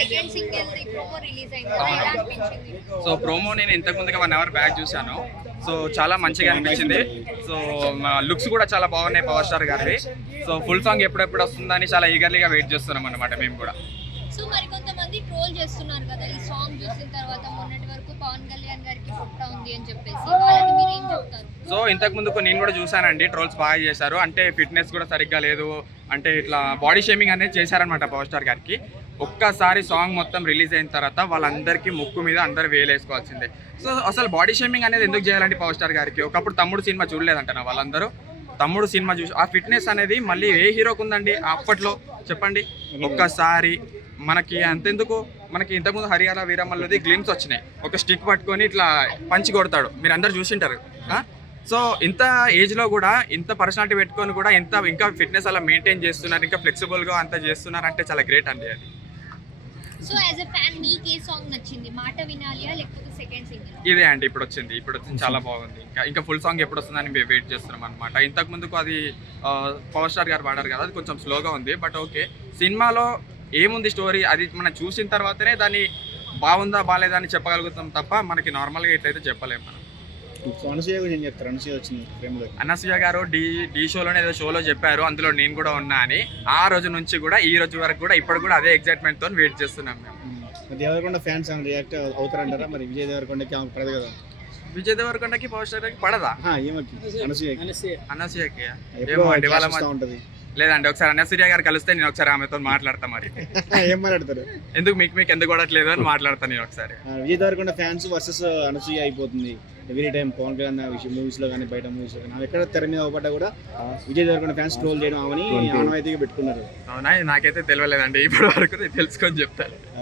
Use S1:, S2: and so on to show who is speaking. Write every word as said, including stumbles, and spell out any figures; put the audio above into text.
S1: Second single the promo release అయింది కదా, ఎలా అనిపించింది?
S2: సో ప్రోమో నేను ఇంతకు ముందుగా వన్ అవర్ బ్యాక్ చూశాను. సో చాలా మంచిగా అనిపించింది. సో లుక్స్ కూడా చాలా బాగున్నాయి పవర్ స్టార్ గారివి. సో ఫుల్ సాంగ్ ఎప్పుడెప్పుడు వస్తుందని చాలా ఈగర్లీగా వెయిట్ చేస్తున్నాం అనమాట మేము కూడా.
S1: సో మరి కొంతమంది ట్రోల్ చేస్తున్నారు కదా ఈ సాంగ్ చూసిన తర్వాత, మొన్నటి వరకు పవన్ కళ్యాణ్ గారికి పుట్ట ఉంది అని చెప్పేసి, వాళ్ళకి మీరు ఏం చెప్తారు?
S2: సో ఇంతకు ముందుకు నేను కూడా చూసానండి, ట్రోల్స్ బాగా చేశారు. అంటే ఫిట్నెస్ కూడా సరిగ్గా లేదు, అంటే ఇట్లా బాడీ షేమింగ్ అనేది చేశారనమాట పవర్ స్టార్ గారికి. ఒక్కసారి సాంగ్ మొత్తం రిలీజ్ అయిన తర్వాత వాళ్ళందరికీ ముక్కు మీద అందరు వేలేసుకోవాల్సిందే. సో అసలు బాడీ షేమింగ్ అనేది ఎందుకు చేయాలండి పవర్ స్టార్ గారికి? ఒకప్పుడు తమ్ముడు సినిమా చూడలేదంట వాళ్ళందరూ. తమ్ముడు సినిమా చూసి ఆ ఫిట్నెస్ అనేది మళ్ళీ ఏ హీరోకు ఉందండి అప్పట్లో చెప్పండి? ఒక్కసారి మనకి అంతెందుకు, మనకి ఇంతకుముందు హరియాణ వీరమల్లది గ్లిమ్స్ వచ్చినాయి, ఒక స్టిక్ పట్టుకొని ఇట్లా పంచి కొడతాడు, మీరు అందరు చూసింటారు. సో ఇంత ఏజ్లో కూడా ఇంత పర్సనాలిటీ పెట్టుకొని కూడా ఎంత ఇంకా ఫిట్నెస్ అలా మెయింటైన్ చేస్తున్నారు, ఇంకా ఫ్లెక్సిబుల్గా అంతా చేస్తున్నారు అంటే చాలా గ్రేట్ అండి అది.
S1: సో యాజ్ ఎ ఫ్యాన్ మీకు ఏ సాంగ్ నచ్చింది? మాట వినాలియా లేకపోతే సెకండ్ సింగిల్?
S2: ఇదే అండి ఇప్పుడు వచ్చింది, ఇప్పుడు వచ్చింది చాలా బాగుంది. ఇంకా ఇంకా ఫుల్ సాంగ్ ఎప్పుడు వస్తుందని మేము వెయిట్ చేస్తున్నాం అనమాట. ఇంతకు ముందుకు అది పవర్ స్టార్ గారు పాడారు కదా, అది కొంచెం స్లోగా ఉంది. బట్ ఓకే, సినిమాలో ఏముంది స్టోరీ అది మనం చూసిన తర్వాతనే దాన్ని బాగుందా బాగాలేదా అని చెప్పగలుగుతాం తప్ప మనకి నార్మల్గా ఎట్లయితే చెప్పలేము మనం.
S3: అనసూయ గురించి ఏం చెప్తారు? అనసూయ వచ్చింది ఫ్రేమ్లో.
S2: అనసూయ గారు డి డి షోలోనే ఏదో షోలో చెప్పారు, అందులో నేను కూడా ఉన్నా అని. ఆ రోజు నుంచి కూడా ఈ రోజు వరకు కూడా ఇప్పుడు కూడా అదే ఎక్సైట్మెంట్తో వెయిట్ చేస్తున్నాం మేము.
S3: దేవరకొండ ఫ్యాన్స్ ఏమైనా రియాక్ట్ అవుతారంటారా? మరి విజయ్ దేవరకొండకి ఆమె పడదు కదా.
S2: విజయ్ దేవరకొండకి పవర్ స్టార్కి పడదా?
S3: ఏమకి అనసూయకి
S2: అనసూయకి
S3: ఎప్పుడో
S2: ఏమో అండి వాళ్ళ
S3: చేస్తూ ఉంటది.
S2: లేదండి, ఒకసారి అనసూయ గారు కలిస్తే నేను ఒకసారి ఆమెతో మాట్లాడతా. మరి
S3: ఏం మాట్లాడతారు?
S2: ఎందుకు మీకు మీకు ఎందుకు కొడట్లేదు అని మాట్లాడతాను నేను ఒకసారి.
S3: విజయ్ దేవరకొండ ఫ్యాన్స్ వర్సెస్ అనసూయ అయిపోతుంది ఎవ్రీ టైం. పవన్ కళ్యాణ్ విషయం మూవీస్ లో కానీ బయట మూవీస్ లో కానీ ఆమె ఎక్కడ తెర మీద అవ్వబడ్డా కూడా విజయ్ దేవరకొండ ఫ్యాన్స్ ట్రోల్ చేయడం ఆమెని ఆనవాయితీగా పెట్టుకున్నారు.
S2: అవునా? నాకైతే తెలియలేదండి, ఇప్పటి వరకు తెలుసుకొని చెప్తాను.